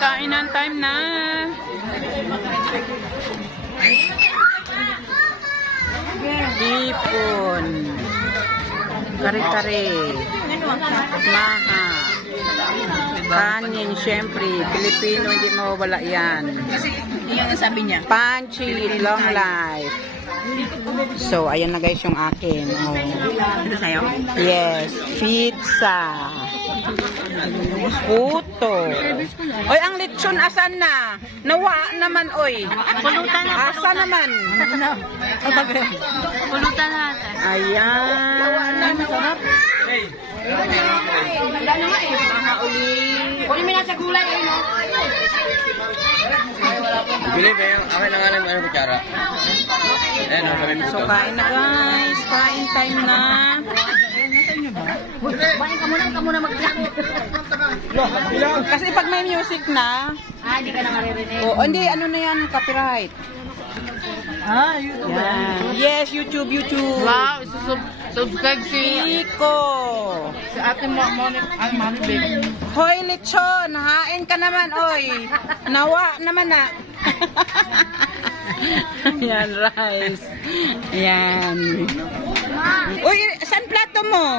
Kainan time na. Hipon. Kare-kare. Maha. Kanin, syempre. Pilipino, hindi mawawala yan. Yung sabi niya. Panchi, long life. So, ayan na guys yung akin. Oh. Ito sa'yo? Yes. Pizza. Puto. Oy, ang lechon asan na? Nawa naman, oy. Pulutan na. Asa naman? Pulutan natin. Ayan. Masarap. Magdano nga eh. Mga uli. Uli mo na sa gulay eh, no? Bili ba yung akin na nga lang ano kutsara? Ayan o, kami So, kain na guys. Kain time na. Bain ka muna mag-vlog. Kasi pag may music na, Di ka na maririnig. oh, hindi, ano na yan, copyright. YouTube. Yan. Yes, YouTube. Wow, subscribe Pico. si Ate Monibig. Hoy, lechon, hain ka naman, oy. Nawa naman na. Yan, rice. Yan. Uy, saan plato mo?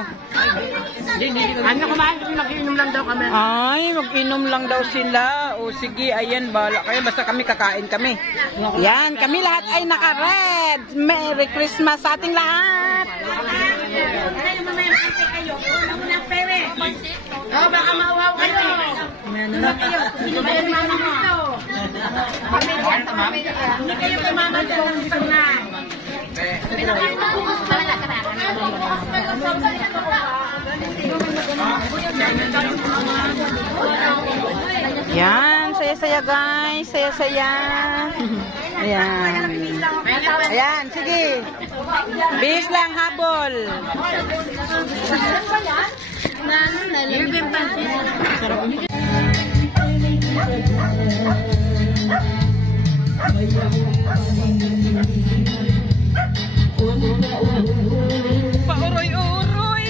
Ano kumain kami, mag-inom lang daw kami. Ay, mag-inom lang daw sila. O sige, ayan, bahala kayo. Basta kami kakain kami. Yan, kami lahat ay naka-red. Merry Christmas sa ating lahat. Oh, baka mauhaw kayo. Hindi kayo kay mama dyan. Yan, saya-saya guys. Saya-saya. Ayan. Ayan, sige. Bis lang, habol. Pauroy-uroy.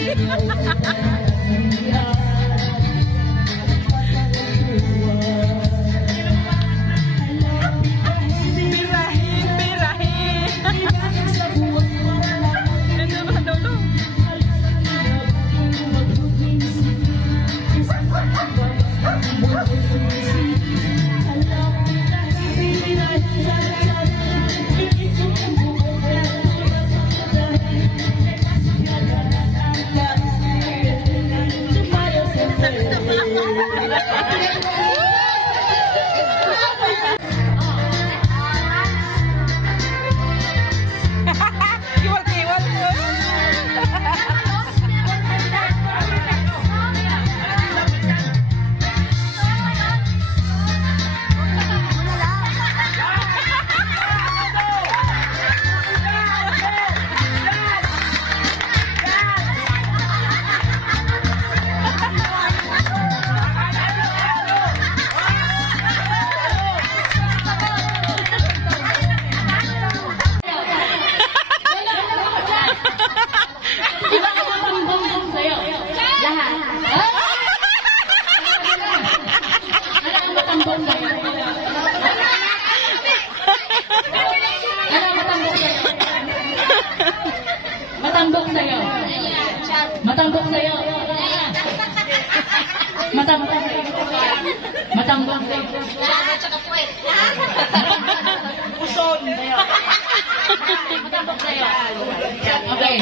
Matambok sa'yo. Matambok sa'yo. Matambok sa'yo. Matambok sa'yo. Puson. Matambok sa'yo. Okay.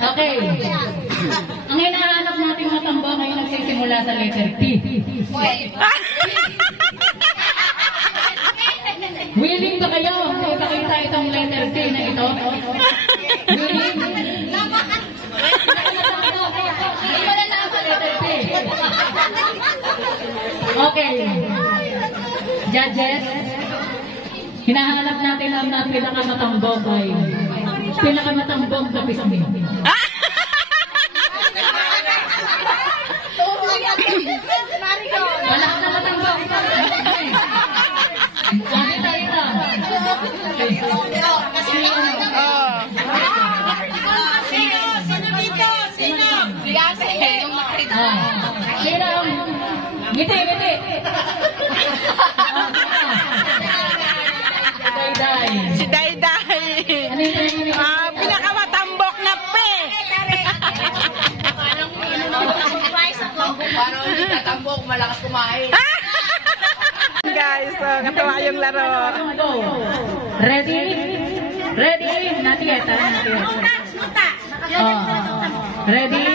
Okay. Ang hinahanap nating matambok ay nagsisimula sa letter T. Willing ba kayo? Ipakita itong letter T na ito. Willing? Okay. Judges, hinahanap natin ang pinakamatambok ay pinakamatambok na pismi. Wala ka na matambok. Sino dito? Sino? Si Sino? Ngiti, ngiti. Dayday. Si Dayday. Ano yung Pinakamatambok na pe. Parang tatambok, malakas kumain. Guys, katawa yung laro. Ready? Ready? Not yet, not yet. Ready?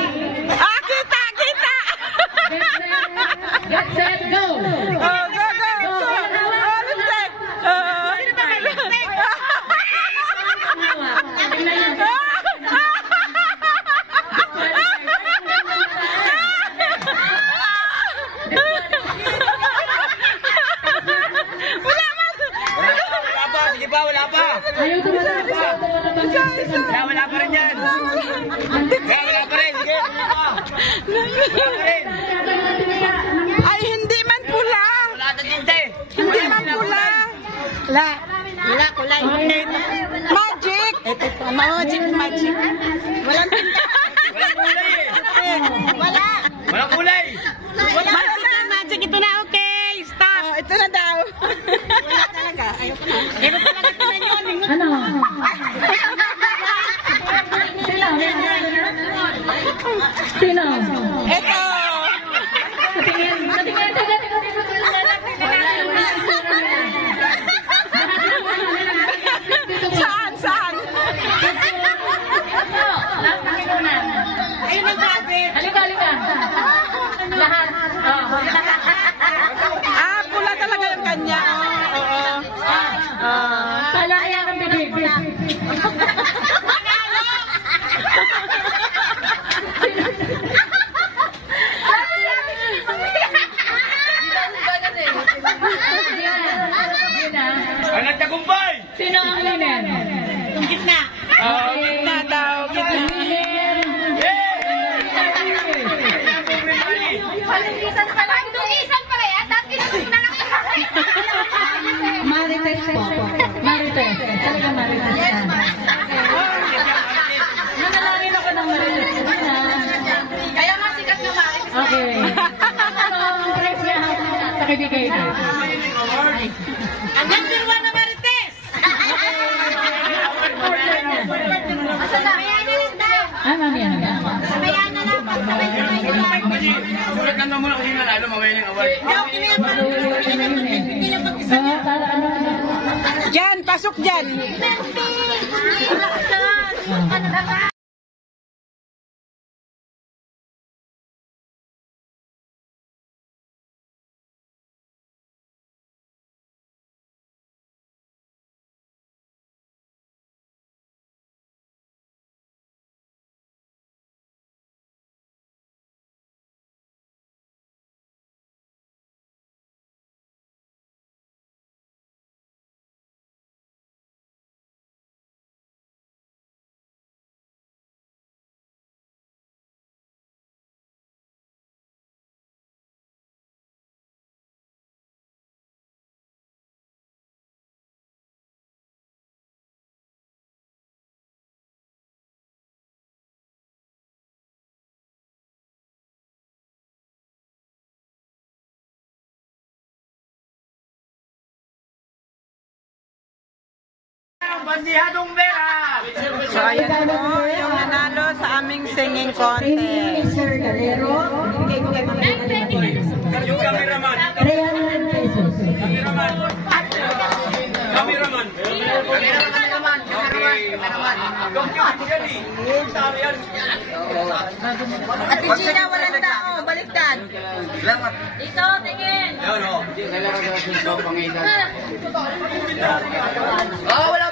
Kita, kita. Get set, go! Oh, go, go. Lipstick. Sige pa, wala pa. Ayaw tumala pa. Kaya wala pa rin yan. Kaya wala pa rin. Sige, wala pa. Wala pa rin. Ay, hindi man pula. Wala na tinte. Hindi man pula. La. Wala, kulay. Magic. Ito, magic, magic. Walang tinta. Walang kulay eh. Wala. Walang kulay. Wala na. Magic, ito na, okay. Stop. Oh, ito na daw. Wala talaga. Ayoko na. Ito talaga ito na yun. Ano? Sino? Ito. Patingin, patingin, Saan, saan? Ayun ang grabe. Halika, halika. Lahat. Pula talaga yung kanya. Oo. Palaya ng bibig. Ang nagtagumpay. Sino ang linen? Gitna. Gitna daw. Gitna. Palingisan pala. Dungisan pala yan. Dahil kinagin na lang. Marites po. Marites. Talaga Marites. Nanalangin ako ng Marites. Kaya nga sikat na Marites. Okay. Ano ang price niya sa kibigay ko? Ang number 1 na Marites. Sabayan na lang daw. Mamaya na. Sabayan na lang. Sabay-sabay na lang. Sulat lang muna kasi nanalo, mamaya ng award. Para ano? Diyan, pasok dyan. Bandihadong Vera! So, ayan po yung nanalo sa aming singing contest. Mr. Galero, bigay ko kay Mami. Yung cameraman. 300 pesos. Cameraman. Cameraman. Ate Gina, walang tao. Baliktad. Dito, tingin. Yan o. Wala